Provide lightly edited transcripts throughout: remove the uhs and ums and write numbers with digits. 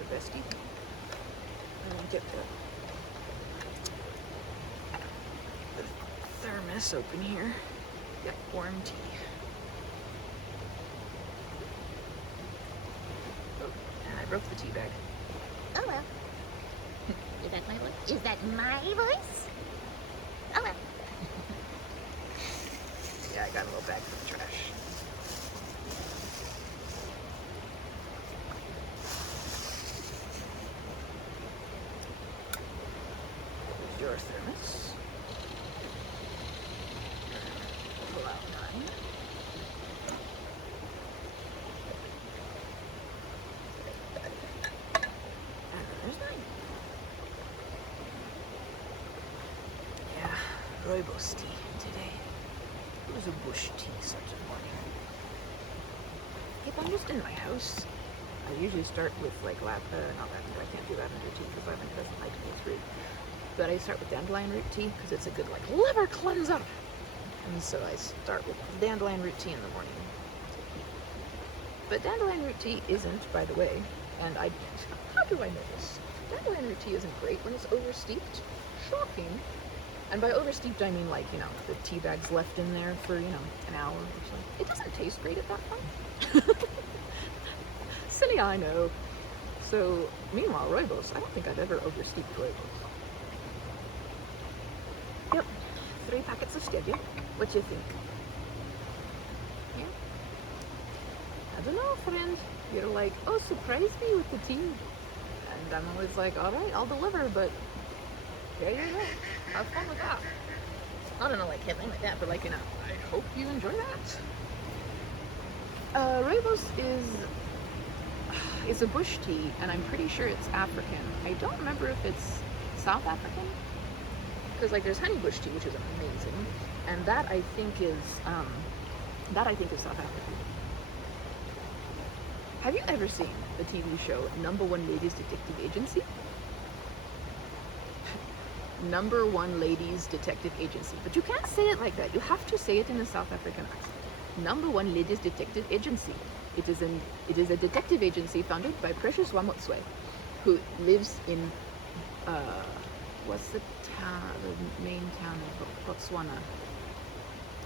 there, Bestie. I'm gonna get the thermos open here. Yep, warm tea. Oh, and I broke the tea bag. Oh well. Is that my voice? Is that my voice? Oh well. Yeah, I got a little bag for the trash. Here's your thermos. Pull out mine. And there's mine. Yeah, rooibos tea today. It was a bush tea Saturday morning. If I'm just in my house, I usually start with like not lavender. I can't do lavender tea because lavender doesn't like me through. But I start with dandelion root tea because it's a good like liver cleanser. And so I start with dandelion root tea in the morning. But dandelion root tea isn't, by the way, and how do I know this? Dandelion root tea isn't great when it's oversteeped. Shocking. And by oversteeped, I mean like, you know, the tea bag's left in there for, you know, an hour or so. It doesn't taste great at that point. Silly, I know. So, meanwhile, rooibos, I don't think I've ever oversteeped rooibos. Yep, 3 packets of stevia. What you think? Yeah? I don't know, friend. You're like, oh, surprise me with the tea. And I'm always like, all right, I'll deliver, but there you go. Have fun with that. I don't know, like anything like that, but like, you know, I hope you enjoy that. Rooibos is a bush tea, and I'm pretty sure it's African. I don't remember if it's South African, because like there's honey bush tea, which is amazing, and that I think is South African. Have you ever seen the TV show #1 Ladies Detective Agency? #1 Ladies Detective Agency, but you can't say it like that. You have to say it in a South African accent. #1 Ladies Detective Agency. It is a detective agency founded by Precious Wamotswe, who lives in what's the main town of Botswana?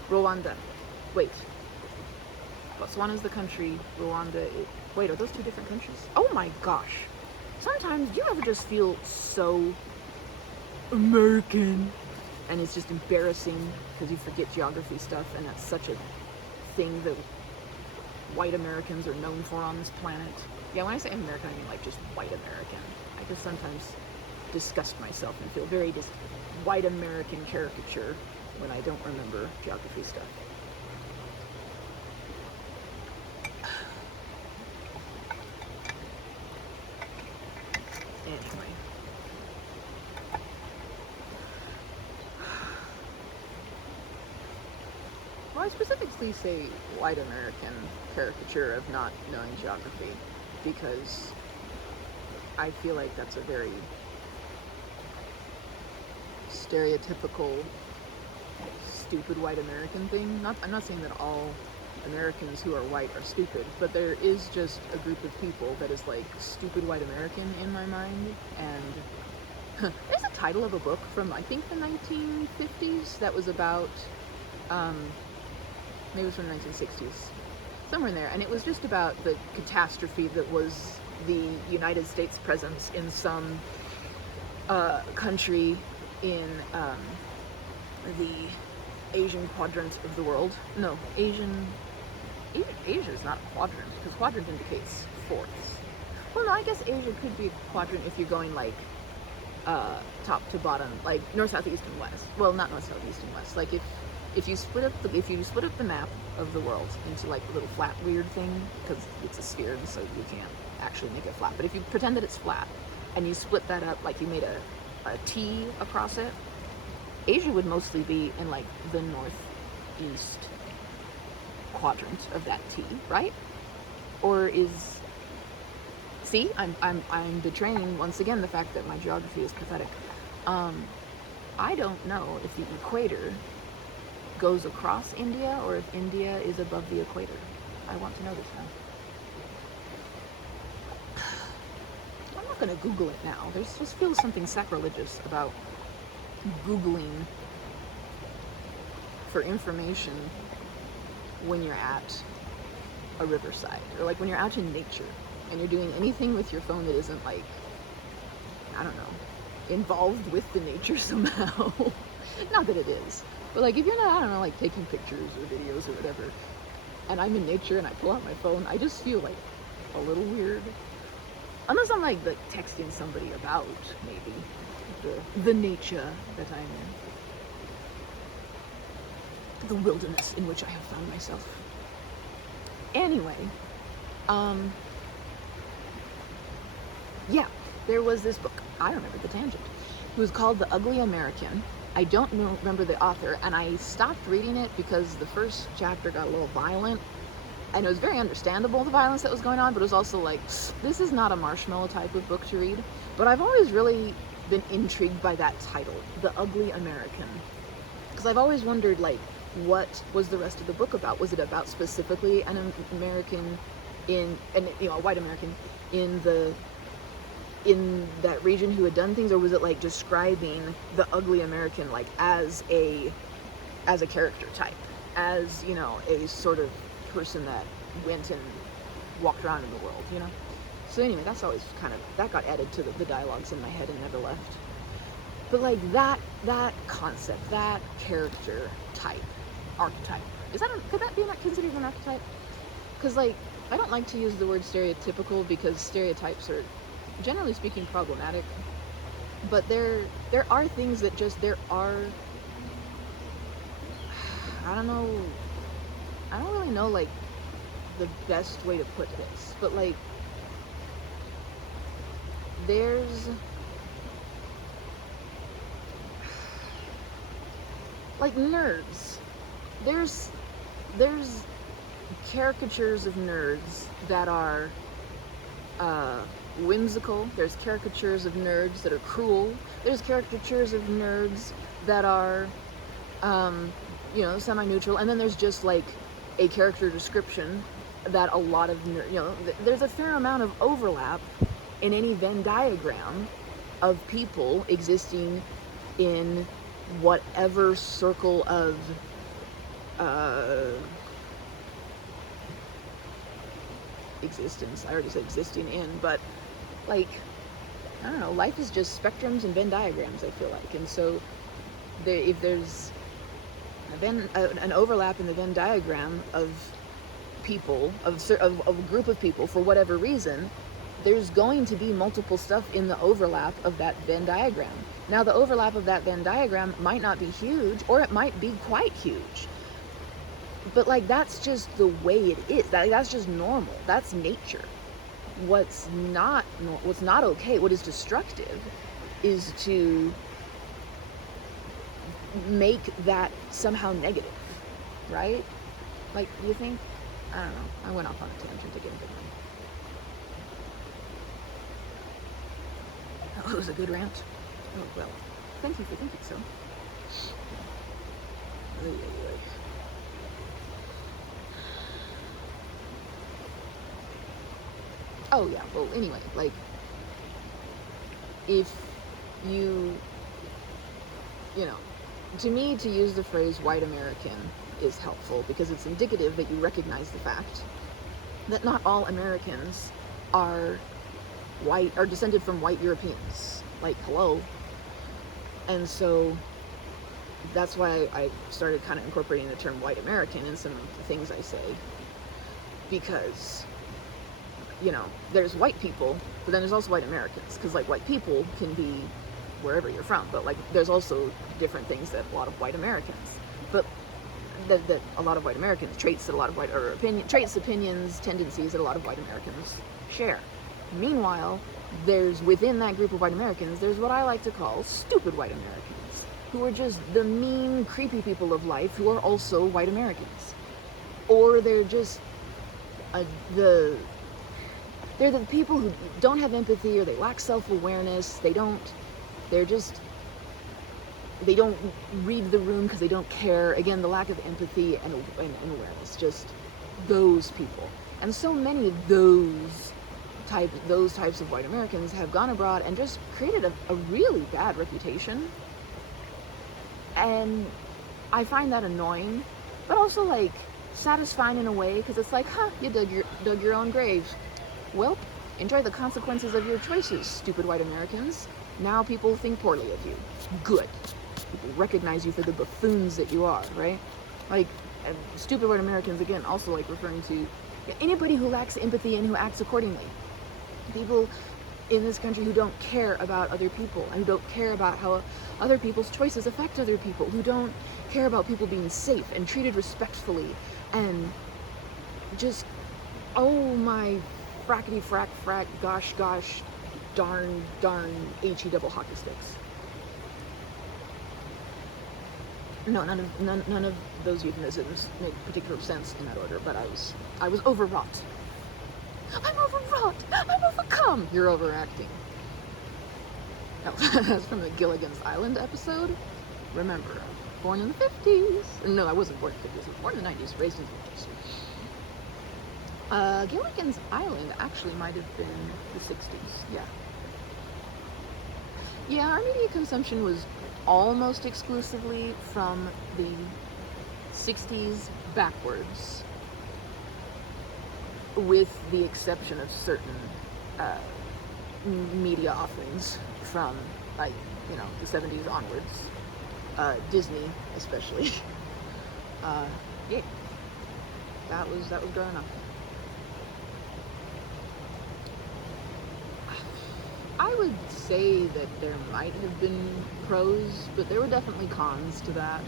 Rwanda. Wait. Botswana is the country. Rwanda is... Wait, are those 2 different countries? Oh my gosh. Sometimes, do you ever just feel so American? And it's just embarrassing because you forget geography stuff, and that's such a thing that white Americans are known for on this planet. Yeah, when I say American, I mean like just white American. I just sometimes disgust myself and feel very just white American caricature when I don't remember geography stuff. Anyway. Well, I specifically say white American caricature of not knowing geography because I feel like that's a very stereotypical, stupid white American thing. I'm not saying that all Americans who are white are stupid, but there is just a group of people that is like stupid white American in my mind. And there's a title of a book from I think the 1950s that was about maybe it was from the 1960s, somewhere in there, and it was just about the catastrophe that was the United States presence in some country in the Asian quadrant of the world. No, Asia is not a quadrant, because quadrant indicates fourths. Well, no, I guess Asia could be a quadrant if you're going like top to bottom, like north, south, east, and west. Well, not north, south, east, and west. Like if you split up the map of the world into like a little flat weird thing, because it's a sphere, so you can't actually make it flat. But if you pretend that it's flat and you split that up, like you made a T across it, Asia would mostly be in like the northeast quadrant of that T, right? Or is... See, I'm betraying once again the fact that my geography is pathetic. I don't know if the equator goes across India or if India is above the equator. I want to know this now. not gonna Google it now. There's just feels something sacrilegious about Googling for information when you're at a riverside, or like when you're out in nature and you're doing anything with your phone that isn't like, I don't know, involved with the nature somehow. Not that it is, but like if you're not, I don't know, like taking pictures or videos or whatever, and I'm in nature and I pull out my phone, I just feel like a little weird. Unless I'm like texting somebody about maybe the nature that I'm in, the wilderness in which I have found myself. Anyway, yeah, there was this book, I remember the tangent, it was called The Ugly American. I don't remember the author, and I stopped reading it because the first chapter got a little violent, and it was very understandable, the violence that was going on, but it was also like, this is not a Marshmallow type of book to read. But I've always really been intrigued by that title, The Ugly American, because I've always wondered, like, what was the rest of the book about? Was it about specifically an American a white American in that region who had done things, or was it like describing the ugly American like as a character type, as, you know, a sort of person that went and walked around in the world, you know? So anyway, that's always kind of, that got added to the dialogues in my head and never left. But like that concept, that character type, archetype, could that be considered an archetype? Because like, I don't like to use the word stereotypical because stereotypes are, generally speaking, problematic. But there are things that just, I don't really know like the best way to put this, but like there's like nerds. There's caricatures of nerds that are whimsical. There's caricatures of nerds that are cruel. There's caricatures of nerds that are semi-neutral, and then there's just like a character description that a lot of there's a fair amount of overlap in any Venn diagram of people existing in whatever circle of existence. I already said existing in, but like, I don't know, life is just spectrums and Venn diagrams, I feel like. And so if there's an overlap in the Venn diagram of people, of a group of people, for whatever reason, there's going to be multiple stuff in the overlap of that Venn diagram. Now, the overlap of that Venn diagram might not be huge, or it might be quite huge. But like, that's just the way it is. That's just normal. That's nature. What's not okay, what is destructive, is to make that somehow negative, right? Like, do you think? I don't know. I went off on a tangent again, didn't I? Oh, it was a good rant. Oh, well. Thank you for thinking so. Oh, yeah. Well, anyway, like, if you know, to me, to use the phrase white American is helpful because it's indicative that you recognize the fact that not all Americans are descended from white Europeans. Like, hello. And so that's why I started kind of incorporating the term white American in some of the things I say, because, you know, there's white people, but then there's also white Americans, because like white people can be wherever you're from, but like there's also different things that a lot of white Americans, but that a lot of white Americans, traits, opinions, tendencies that a lot of white Americans share. Meanwhile, there's, within that group of white Americans, there's what I like to call stupid white Americans, who are just the mean, creepy people of life who are also white Americans. Or they're just they're the people who don't have empathy, or they lack self-awareness. They don't read the room because they don't care. Again, the lack of empathy and awareness, just those people. And so many of those those types of white Americans have gone abroad and just created a really bad reputation. And I find that annoying, but also like satisfying in a way, because it's like, you dug your own grave. Well, enjoy the consequences of your choices, stupid white Americans. Now people think poorly of you. Good. People recognize you for the buffoons that you are, right? Like, stupid white Americans, again, also like referring to anybody who lacks empathy and who acts accordingly. People in this country who don't care about other people, and who don't care about how other people's choices affect other people, who don't care about people being safe and treated respectfully, and just, oh my frackety frack frack gosh darn HE double hockey sticks. No, none of those euphemisms make particular sense in that order, but I was overwrought. I'm overwrought! I'm overcome! You're overacting. No, that's from the Gilligan's Island episode. Remember, born in the 50s. No, I wasn't born in the 50s. I was born in the 90s, raised in the 50s. Gilligan's Island actually might have been the 60s, yeah. Yeah, our media consumption was almost exclusively from the 60s backwards, with the exception of certain media offerings from, like, you know, the 70s onwards, Disney especially. Yeah, that was growing up. I would say that there might have been pros, but there were definitely cons to that.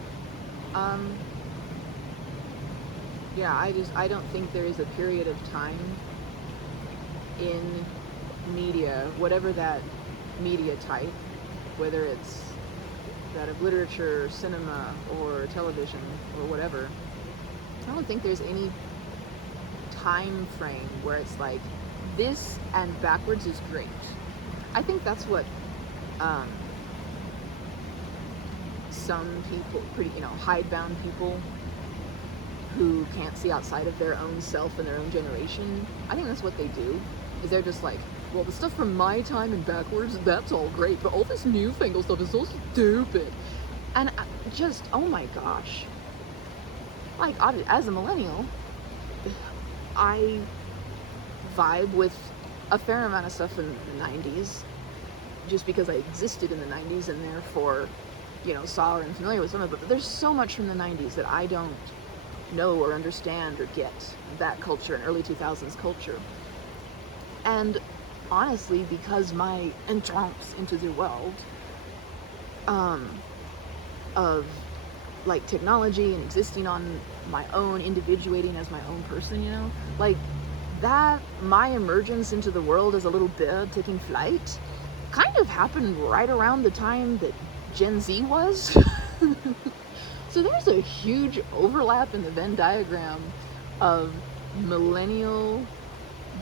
Yeah, I don't think there is a period of time in media, whatever that media type, whether it's that of literature, cinema, or television, or whatever, I don't think there's any time frame where it's like, this and backwards is great. I think that's what some people, pretty, you know, hidebound people who can't see outside of their own self and their own generation, I think that's what they do, is they're just like, well, the stuff from my time and backwards, that's all great, but all this newfangled stuff is so stupid. And just, oh my gosh. Like, as a millennial, I vibe with a fair amount of stuff in the 90s, just because I existed in the 90s and therefore, you know, saw or am familiar with some of it, but there's so much from the 90s that I don't know or understand or get that culture and early 2000s culture. And honestly, because my entrance into the world of like technology and existing on my own, individuating as my own person, you know, like that, my emergence into the world as a little bird taking flight kind of happened right around the time that Gen Z was. So there's a huge overlap in the Venn diagram of millennial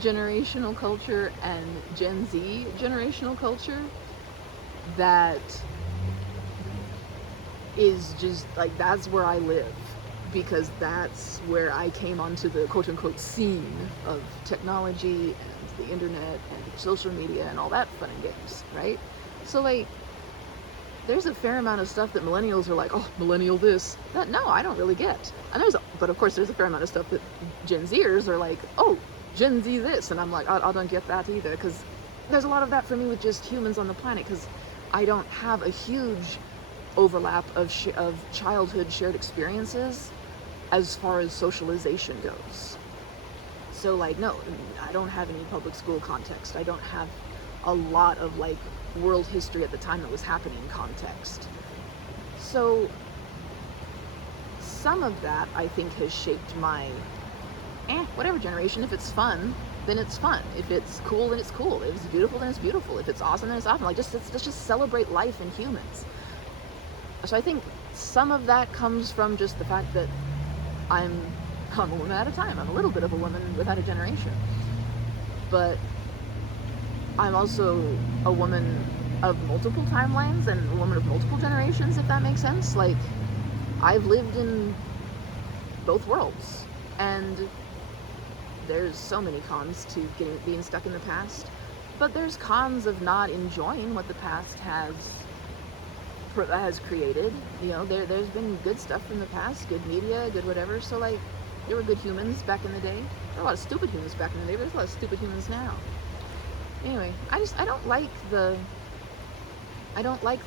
generational culture and Gen Z generational culture that is just like, that's where I live, because that's where I came onto the quote-unquote scene of technology and the internet and social media and all that fun and games, right? So like, there's a fair amount of stuff that millennials are like, oh, millennial this, that, no, I don't really get. And but of course there's a fair amount of stuff that Gen Zers are like, oh, Gen Z this, and I'm like, I don't get that either, because there's a lot of that for me with just humans on the planet, because I don't have a huge overlap of childhood shared experiences as far as socialization goes. So like, no, I don't have any public school context. I don't have a lot of like world history at the time that was happening context. So some of that I think has shaped my whatever generation. If it's fun, then it's fun. If it's cool, then it's cool. If it's beautiful, then it's beautiful. If it's awesome, then it's awesome. Like, let's just celebrate life and humans. So I think some of that comes from just the fact that I'm a woman at a time. I'm a little bit of a woman without a generation. But I'm also a woman of multiple timelines and a woman of multiple generations, if that makes sense. Like, I've lived in both worlds. And there's so many cons to being stuck in the past, but there's cons of not enjoying what the past has created. You know, there's been good stuff from the past, good media, good whatever. So like, there were good humans back in the day. There were a lot of stupid humans back in the day, but there's a lot of stupid humans now. Anyway, I don't like the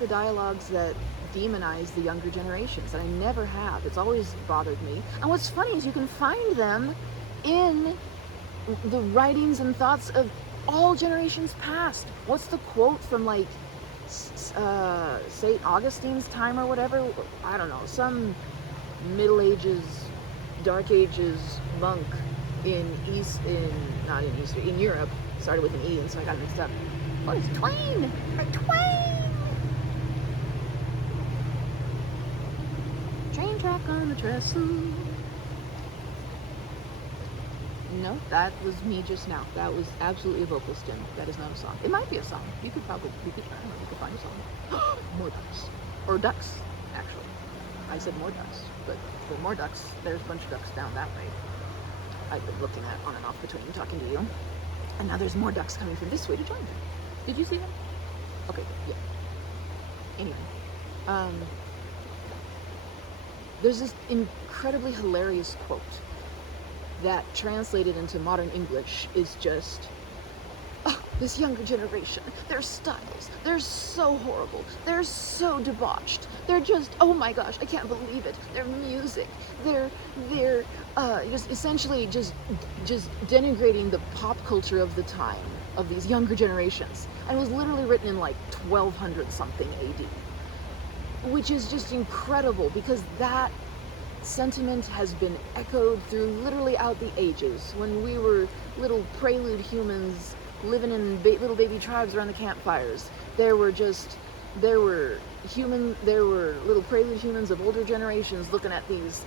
dialogues that demonize the younger generations, and I never have. It's always bothered me. And what's funny is you can find them in the writings and thoughts of all generations past. What's the quote from like St. Augustine's time or whatever? I don't know, some Middle Ages, Dark Ages monk in Europe, started with an E, and so I got it mixed up. Oh, it's Twain! Twain! Train track on the trestle. No, that was me just now. That was absolutely a vocal stim. That is not a song. It might be a song. You could find a song. More ducks. Or ducks, actually. I said more ducks, but for more ducks, there's a bunch of ducks down that way. I've been looking at on and off between talking to you. And now there's more ducks coming from this way to join me. Did you see them? Okay, yeah. Anyway, there's this incredibly hilarious quote that translated into modern English is just, oh, this younger generation, their styles, they're so horrible, they're so debauched, they're just, oh my gosh, I can't believe it, their music, they're just essentially just denigrating the pop culture of the time, of these younger generations. And it was literally written in like 1200 something AD, which is just incredible, because that sentiment has been echoed through literally out the ages. When we were little prelude humans living in little baby tribes around the campfires, there were little prelude humans of older generations looking at these,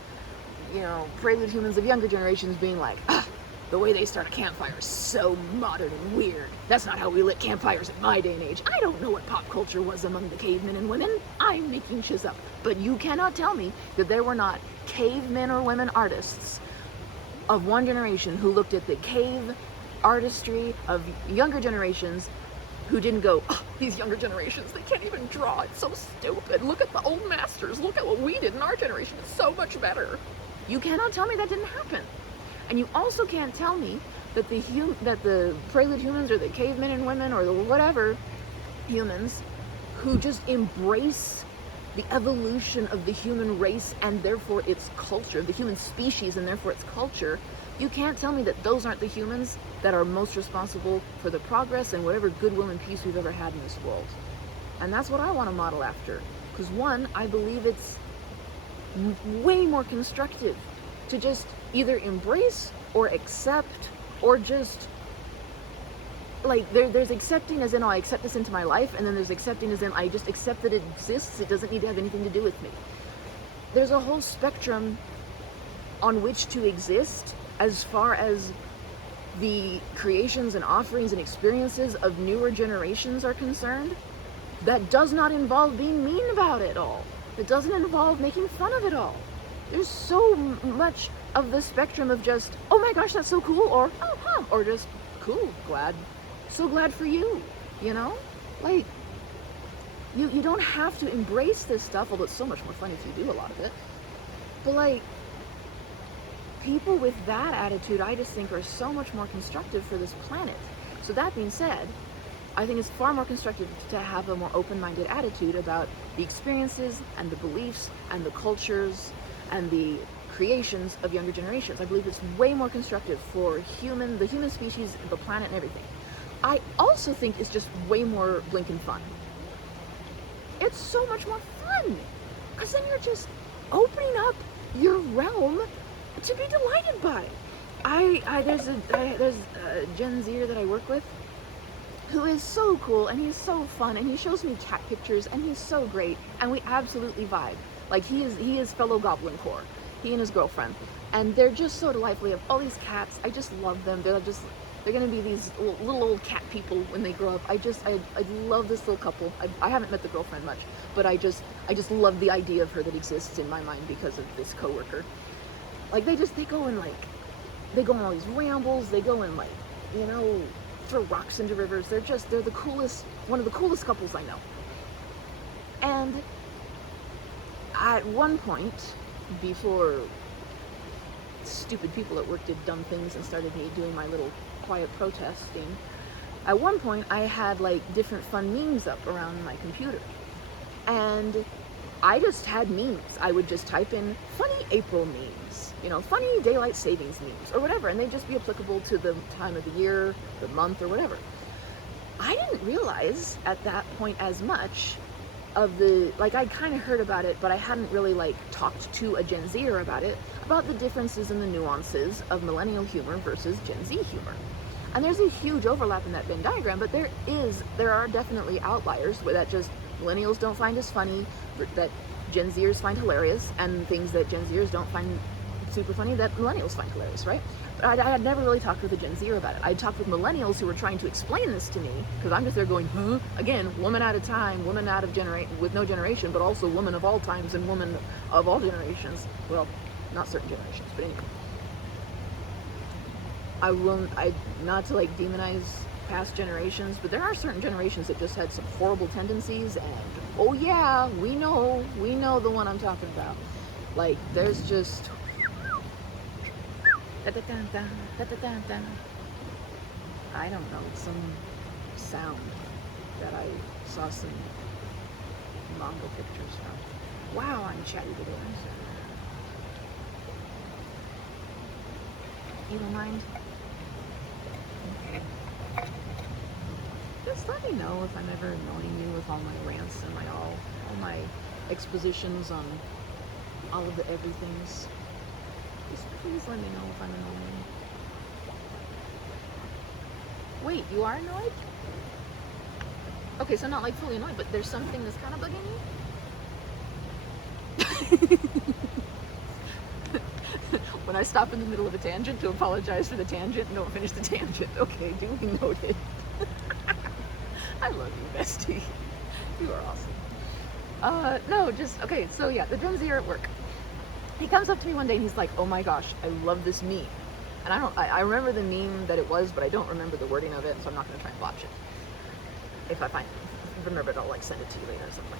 you know, prelude humans of younger generations being like, ah, the way they start a campfire is so modern and weird. That's not how we lit campfires in my day and age. I don't know what pop culture was among the cavemen and women. I'm making shiz up. But you cannot tell me that there were not cavemen or women artists of one generation who looked at the cave artistry of younger generations who didn't go, oh, these younger generations, they can't even draw. It's so stupid. Look at the old masters. Look at what we did in our generation. It's so much better. You cannot tell me that didn't happen. And you also can't tell me that the prelude humans or the cavemen and women or the whatever humans who just embrace the evolution of the human race and therefore its culture, the human species and therefore its culture, you can't tell me that those aren't the humans that are most responsible for the progress and whatever goodwill and peace we've ever had in this world. And that's what I want to model after. Because one, I believe it's way more constructive to just either embrace or accept, or just like there's accepting as in, oh, I accept this into my life, and then there's accepting as in I just accept that it exists. It doesn't need to have anything to do with me. There's a whole spectrum on which to exist as far as the creations and offerings and experiences of newer generations are concerned, that does not involve being mean about it all. It doesn't involve making fun of it all. There's so much of the spectrum of just, oh my gosh, that's so cool, or oh, huh, or just cool, so glad for you, you know? Like, you don't have to embrace this stuff, although it's so much more fun if you do a lot of it. But like, people with that attitude, I just think, are so much more constructive for this planet. So that being said, I think it's far more constructive to have a more open-minded attitude about the experiences and the beliefs and the cultures and the creations of younger generations. I believe it's way more constructive for the human species, the planet, and everything. I also think it's just way more blinking fun. It's so much more fun, because then you're just opening up your realm to be delighted by. There's a Gen Zer that I work with who is so cool, and he's so fun, and he shows me cat pictures, and he's so great, and we absolutely vibe. Like, he is fellow goblin core, he and his girlfriend, and they're just so delightful. We have all these cats. I just love them. They're gonna be these little old cat people when they grow up. I love this little couple. I haven't met the girlfriend much, but I just love the idea of her that exists in my mind because of this coworker. Like, they go and like they go on all these rambles, they go and, like, you know, throw rocks into rivers. They're the coolest, one of the coolest couples I know. And at one point, before stupid people at work did dumb things and started me doing my little quiet protesting, at one point I had, like, different fun memes up around my computer. And I just had memes. I would just type in funny April memes, you know, funny daylight savings memes, or whatever, and they'd just be applicable to the time of the year, the month, or whatever. I didn't realize at that point as much of the, like, I'd kind of heard about it, but I hadn't really, like, talked to a Gen Zer about it, about the differences and the nuances of millennial humor versus Gen Z humor. And there's a huge overlap in that Venn diagram, but there are definitely outliers where that just millennials don't find as funny, that Gen Zers find hilarious, and things that Gen Zers don't find super funny that millennials find hilarious, right? But I had never really talked with a Gen Zer about it. I'd talked with millennials who were trying to explain this to me, because I'm just there going, huh? Again, woman at a time, woman out of with no generation, but also woman of all times and woman of all generations. Well, not certain generations, but anyway. Not to, like, demonize past generations, but there are certain generations that just had some horrible tendencies, and oh yeah, we know the one I'm talking about. Like, there's just I don't know, some sound that I saw some manga pictures from. Wow, I'm chatty today. I'm sorry. You don't mind? Okay. Just let me know if I'm ever annoying you with all my rants and all my expositions on all of the everythings. Just please let me know if I'm annoying. Wait, you are annoyed? Okay, so not, like, fully annoyed, but there's something that's kind of bugging you? When I stop in the middle of a tangent to apologize for the tangent and don't finish the tangent. Okay, duly noted. I love you, Bestie. You are awesome. No, just, okay, so yeah, the Gen Zer at work. He comes up to me one day and he's like, oh my gosh, I love this meme. And I remember the meme that it was, but I don't remember the wording of it, so I'm not going to try and botch it. If I remember it, I'll, like, send it to you later or something.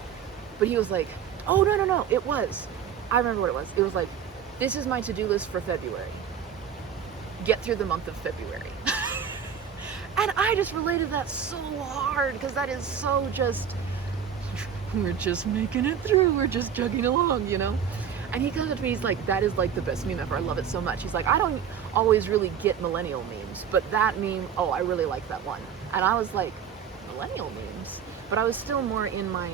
But he was like, oh, no, it was. I remember what it was. It was like, this is my to-do list for February. Get through the month of February. And I just related that so hard, because that is so just, we're just making it through, we're just chugging along, you know? And he comes up to me, he's like, that is, like, the best meme ever, I love it so much. He's like, I don't always really get millennial memes, but that meme, oh, I really like that one. And I was like, millennial memes? But I was still more in my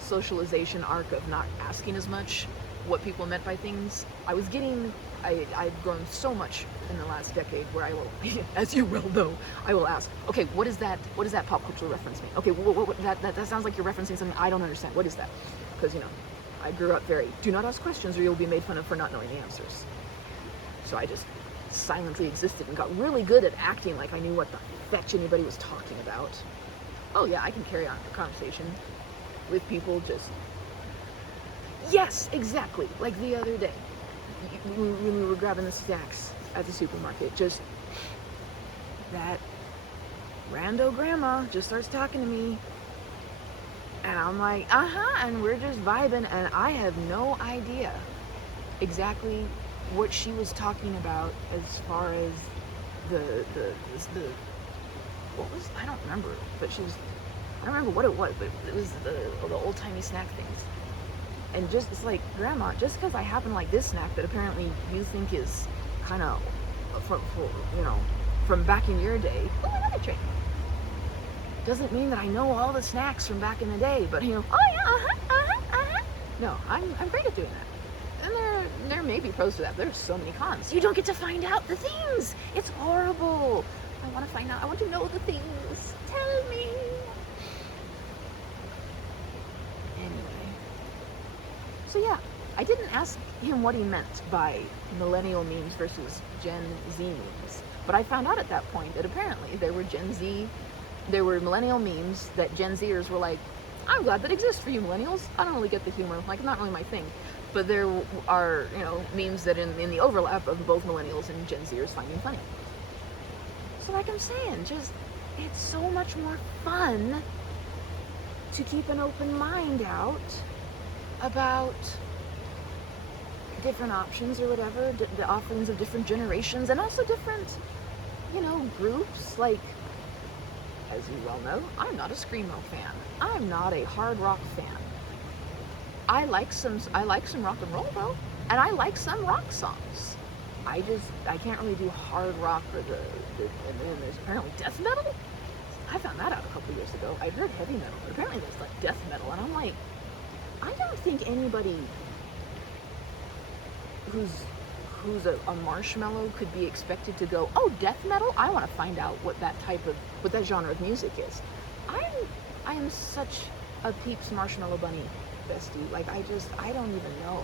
socialization arc of not asking as much what people meant by things. I've grown so much in the last decade where I will, as you well know, I will ask, okay, what does that pop culture reference mean? Okay, that sounds like you're referencing something I don't understand. What is that? Because, you know, I grew up very, do not ask questions or you'll be made fun of for not knowing the answers. So I just silently existed and got really good at acting like I knew what the fetch anybody was talking about. Oh yeah, I can carry on a conversation with people just, yes, exactly, like the other day. When we were grabbing the snacks at the supermarket, just that rando grandma just starts talking to me, and I'm like, and we're just vibing, and I have no idea exactly what she was talking about as far as the what was, I don't remember, but I don't remember what it was, but it was the old-timey snack things. And just, it's like, Grandma, just because I happen to like this snack that apparently you think is kind of, from back in your day, another trick, doesn't mean that I know all the snacks from back in the day, but, you know, oh yeah, No, I'm great at doing that. And there may be pros to that. There's so many cons. You don't get to find out the things. It's horrible. I want to find out. I want to know the things. Tell me. So yeah, I didn't ask him what he meant by millennial memes versus Gen Z memes. But I found out at that point that apparently there were millennial memes that Gen Zers were like, I'm glad that exists for you millennials. I don't really get the humor, like, not really my thing. but there are, memes that in the overlap of both millennials and Gen Zers finding funny. So like I'm saying, just, it's so much more fun to keep an open mind out about different options or whatever, the offerings of different generations, and also different, groups. Like, as you well know, I'm not a screamo fan. I'm not a hard rock fan. I like some rock and roll though, and I like some rock songs. I can't really do hard rock or and then there's apparently death metal. I found that out a couple years ago. I heard heavy metal, but apparently there's like death metal, and I'm like, I don't think anybody who's a marshmallow could be expected to go, oh, death metal? I want to find out what that genre of music is. I am such a Peeps Marshmallow Bunny bestie. Like, I don't even know.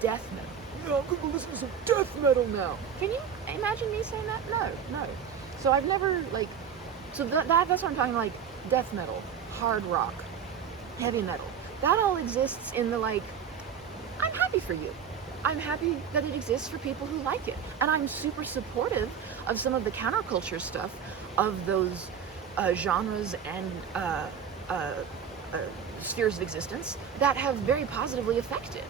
Death metal. Yeah, I'm gonna listen to some death metal now. Can you imagine me saying that? No. So I've never, like, so that's what I'm talking, like, death metal, hard rock, heavy metal. That all exists in the, like, I'm happy for you. I'm happy that it exists for people who like it. And I'm super supportive of some of the counterculture stuff of those genres and spheres of existence that have very positively affected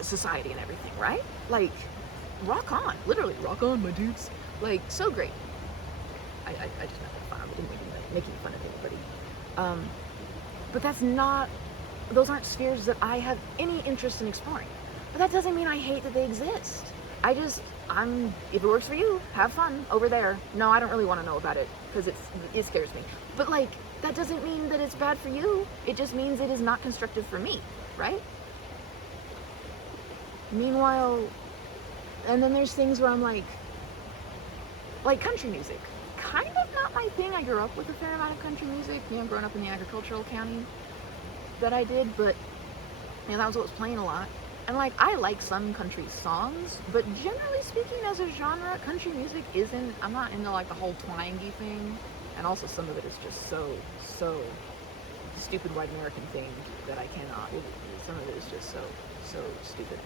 society and everything, right? Like, rock on. Literally, rock on, my dudes. Like, so great. I just made fun of it. I didn't making fun of anybody. But those aren't spheres that I have any interest in exploring. But that doesn't mean I hate that they exist. If it works for you, have fun over there. No, I don't really want to know about it, because it scares me. But, like, that doesn't mean that it's bad for you. It just means it is not constructive for me, right? Meanwhile, and then there's things where I'm like country music. Kind of not my thing. I grew up with a fair amount of country music, growing up in the agricultural county that I did, but that was what was playing a lot. And like, I like some country songs, but generally speaking, as a genre, country music I'm not into like the whole twangy thing, and also some of it is just so stupid white American thing that I cannot. Some of it is just so stupid.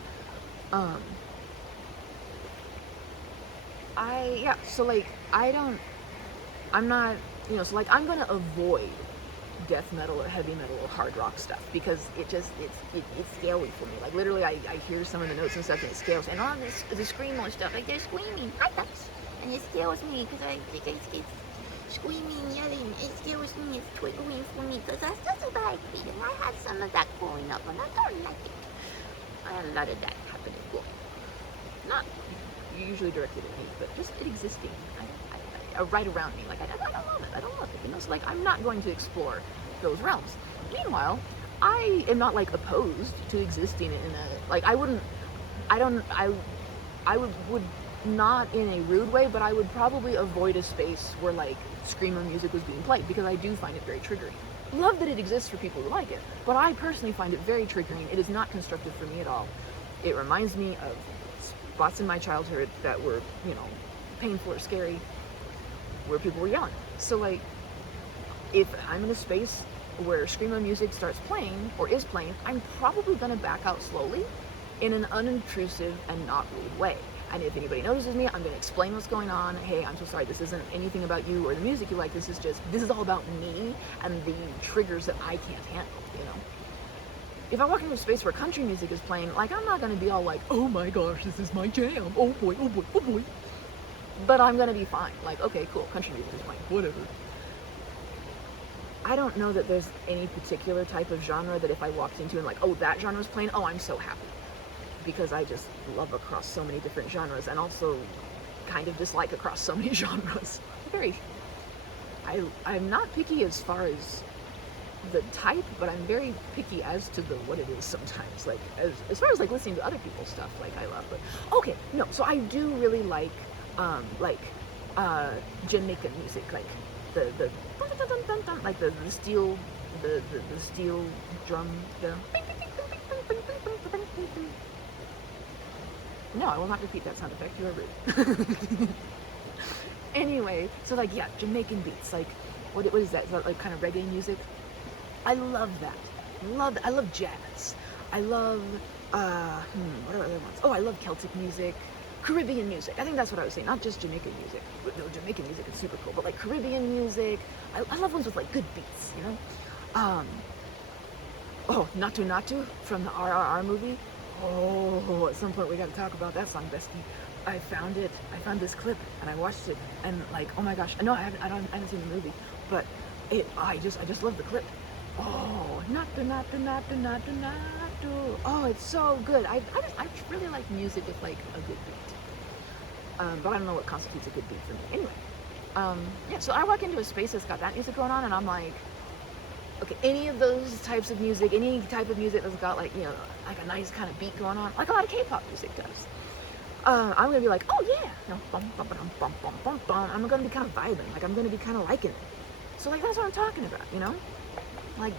I'm gonna avoid death metal or heavy metal or hard rock stuff, because it's scary for me. Like, literally, I hear some of the notes and stuff, and it scares me. And all this, the screamo stuff, like, they're screaming, hi guys, and it scares me, because I think it's screaming, yelling, it scares me, it's triggering for me, because that's just what I feel, and I had some of that growing up, and I don't like it. I had a lot of that happening. Well, not usually directed at me, but just it existing right around me. Like, I don't love it. I don't love it. So like, I'm not going to explore those realms. Meanwhile, I am not like opposed to existing in a, like, I would not in a rude way, but I would probably avoid a space where like screamo music was being played, because I do find it very triggering. Love that it exists for people who like it, but I personally find it very triggering. It is not constructive for me at all. It reminds me of spots in my childhood that were, painful or scary, where people were yelling. So like, if I'm in a space where screamo music starts playing or is playing, I'm probably gonna back out slowly in an unintrusive and not rude way. And if anybody notices me, I'm gonna explain what's going on. Hey, I'm so sorry, this isn't anything about you or the music you like, this is all about me and the triggers that I can't handle, If I walk into a space where country music is playing, like, I'm not gonna be all like, oh my gosh, this is my jam, oh boy, oh boy, oh boy. But I'm gonna be fine. Like, okay, cool, country music is playing, whatever. I don't know that there's any particular type of genre that if I walked into and like, oh, that genre's playing, oh, I'm so happy. Because I just love across so many different genres, and also kind of dislike across so many genres. I'm not picky as far as the type, but I'm very picky as to what it is sometimes. Like, as far as like listening to other people's stuff, like, I love. But okay, no, so I do really like Jamaican music, like the like the steel drum, No, I will not repeat that sound effect. You are rude. Anyway, so like, yeah, Jamaican beats. Like, what is that? Is that like kind of reggae music? I love that. I love jazz. I love, what are other ones? Oh, I love Celtic music, Caribbean music. I think that's what I was saying. Not just Jamaican music. No, Jamaican music is super cool, but like Caribbean music. I love ones with like good beats, you know? Oh, Natu Natu from the RRR movie. Oh, at some point we gotta talk about that song, Bestie. I found this clip and I watched it and like, oh my gosh. No, I haven't seen the movie, but I just love the clip. Oh, Natu Natu Natu Natu Natu. Oh, it's so good. I really like music with like a good beat. But I don't know what constitutes a good beat for me. Anyway, yeah. So I walk into a space that's got that music going on, and I'm like, okay, any of those types of music, any type of music that's got like, you know, like a nice kind of beat going on, like a lot of K-pop music does. I'm gonna be like, oh yeah, you know, bum, bum, bum, bum, bum, bum, bum. I'm gonna be kind of vibing, like I'm gonna be kind of liking it. So like that's what I'm talking about, you know, like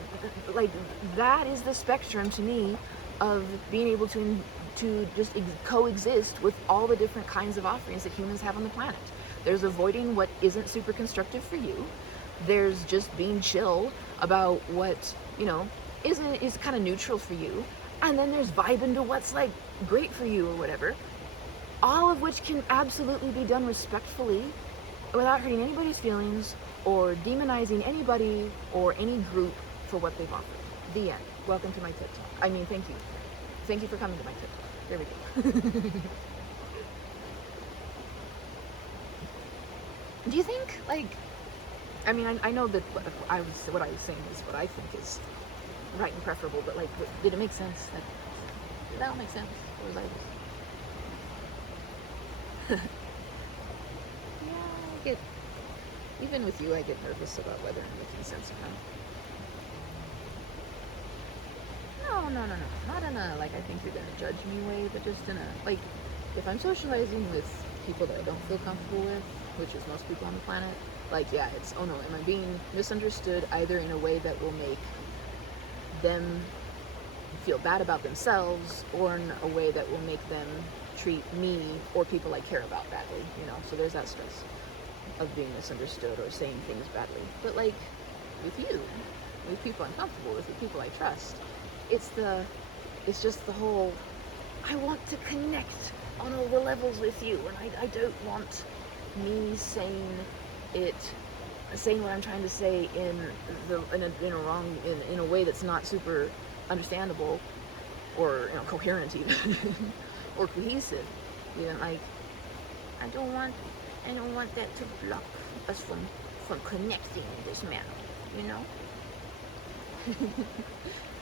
that is the spectrum to me of being able to just coexist with all the different kinds of offerings that humans have on the planet. There's avoiding what isn't super constructive for you. There's just being chill about what, you know, is kind of neutral for you. And then there's vibing to what's like great for you or whatever. All of which can absolutely be done respectfully without hurting anybody's feelings or demonizing anybody or any group for what they've offered. The end. Welcome to my TED Talk. I mean, thank you. Thank you for coming to my TED Talk. There we go. Do you think, like, I mean, I know that what I was saying is what I think is right and preferable, but like, did it make sense? Like, did that all make sense? Or was I just... Yeah, I get, even with you, I get nervous about whether I'm making sense or not. No, not in a, like, I think you're gonna judge me way, but just in a, like, if I'm socializing with people that I don't feel comfortable with, which is most people on the planet, like, yeah, it's, oh no, am I being misunderstood either in a way that will make them feel bad about themselves or in a way that will make them treat me or people I care about badly, you know? So there's that stress of being misunderstood or saying things badly. But like, with you, with people I'm comfortable with people I trust, it's just the whole, I want to connect on all the levels with you, and I don't want me saying what I'm trying to say in a way that's not super understandable or, you know, coherent even or cohesive. Even like, I don't want that to block us from connecting in this manner, you know.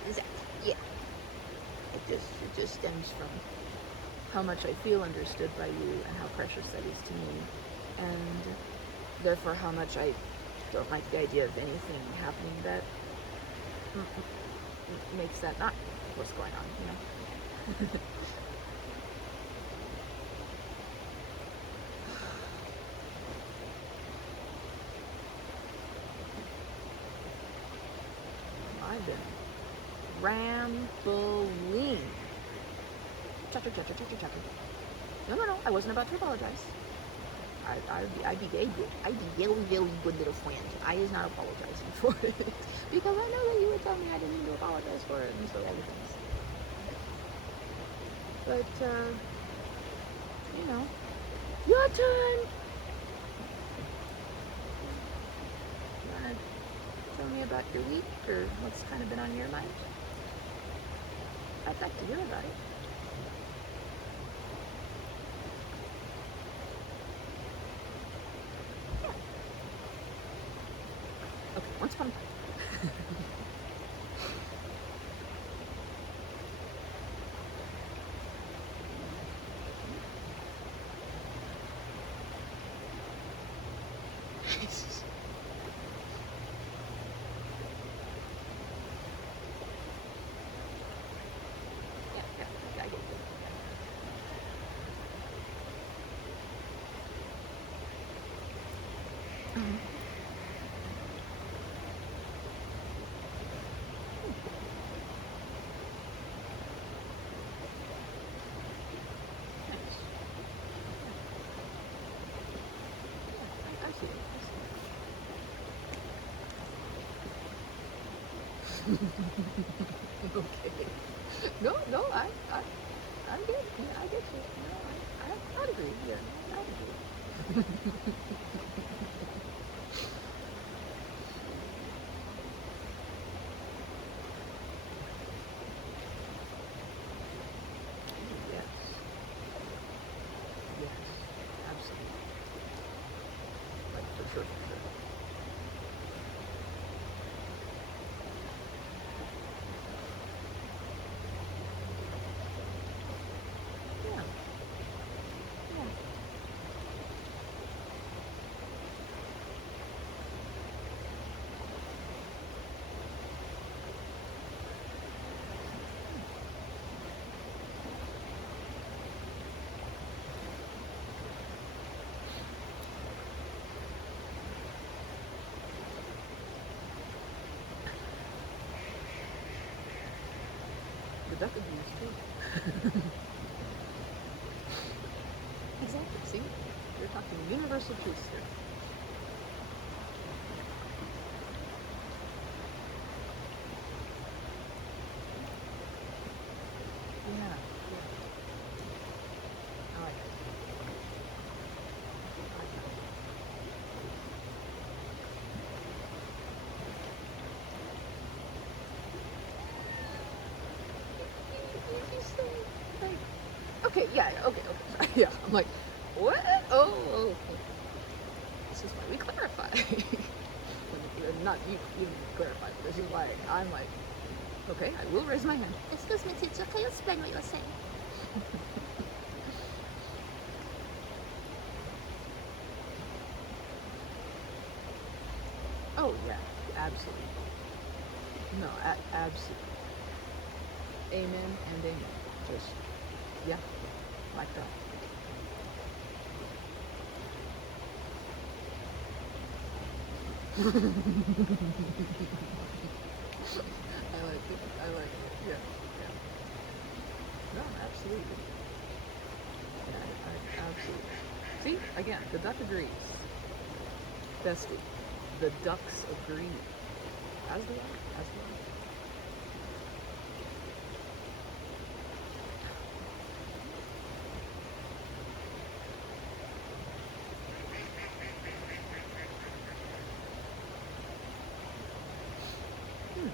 Exactly. Yeah. It just stems from how much I feel understood by you and how precious that is to me, and therefore how much I don't like the idea of anything happening that makes that not what's going on, you know. I've been rambling. Chatter. No, I wasn't about to apologize. I'd be very good. I'd be very, very good little friend. I is not apologizing for it. Because I know that you would tell me I didn't need to apologize for it and so all the things. But, you know, your turn! You wanna tell me about your week or what's kind of been on your mind? I'd like to hear about it. Okay, once upon a time. Yeah, I get it. I see it. Okay. No, no, I get, yeah, I get you. No, I'd agree. Yeah, I'd agree. Yes. Yes. Absolutely. Like for sure, for sure. Yeah. Yeah. The duck abuse too. Exactly. See, you're talking universal truths here. Yeah. Yeah. I like it. I like that. You say, like, okay, yeah, okay, sorry, yeah. I'm like, what? Oh, okay. This is why we clarify. Not you didn't clarify, but this is why I'm like, okay, I will raise my hand. Excuse me, teacher, can you explain what you're saying? Oh, yeah, absolutely. No, absolutely. Amen and amen. Just, yeah, like that. I like it. I like it. Yeah, yeah. No, absolutely. Yeah, absolutely. See, again, the duck agrees. Bestie, the ducks agree. As do I. As do I. Hmm.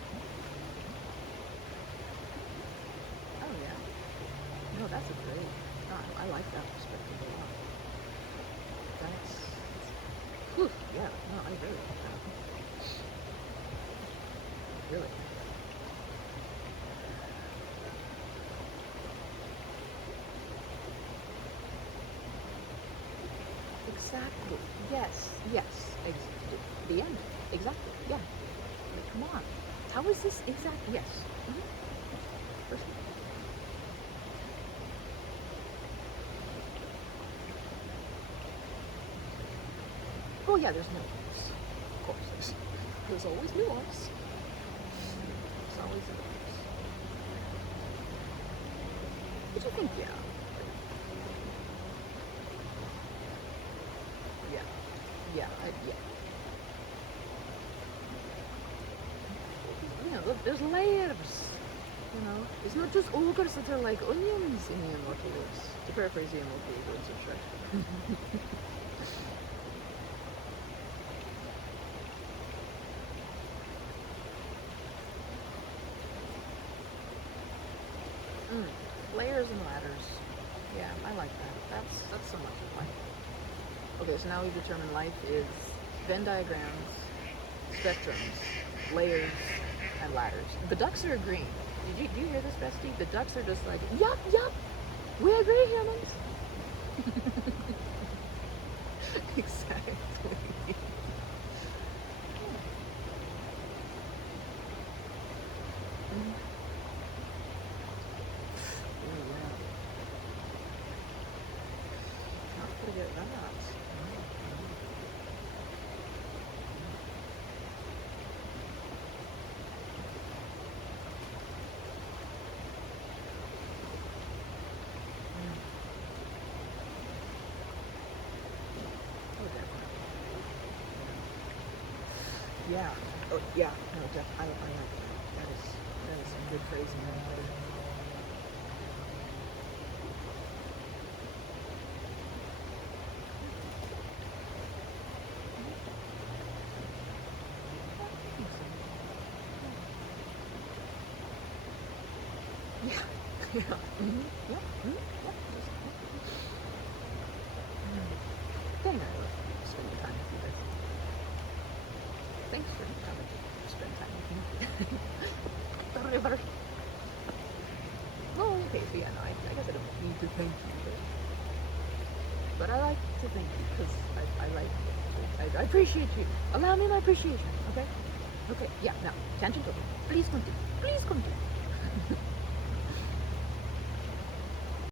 Oh yeah. No, that's a great. No, I like that perspective a lot. That's. Whew, yeah. No, I really like that. Really. Exactly. Yes. Yes. The end. Exactly. Yeah. Like, come on. How is this exact? Yes. Mm-hmm. For sure. Oh yeah, there's nuance. Of course, there's always nuance. There's always a nuance. But you think, yeah. Yeah. Yeah. Yeah. You know, look, there's layers. You know, it's not just ogres that are like onions in the immortal woods. To paraphrase the immortal words of Shrek. Layers and ladders. Yeah, I like that. That's so much of life. Okay, so now we've determined life is Venn diagrams, spectrums, layers, and ladders. The ducks are agreeing. Do you hear this, Bestie? The ducks are just like, yup, yup, we agree, humans. Exactly. Mm. Oh, yeah. Not forget that. Oh, definitely. Yeah. Oh, yeah. No, definitely. I like that. That is some good phrasing right there. Yeah. Yeah. Mm-hmm. Yeah. Mm-hmm. Yeah. Dang, I love spending time with you guys. Thanks for coming to spend time with me. Totally better. Oh, okay, so yeah, no, I guess I don't need to thank you, but I like to thank you because I like I appreciate you. Allow me my appreciation, okay? Okay, yeah, now, tangent over. Please continue. Please continue.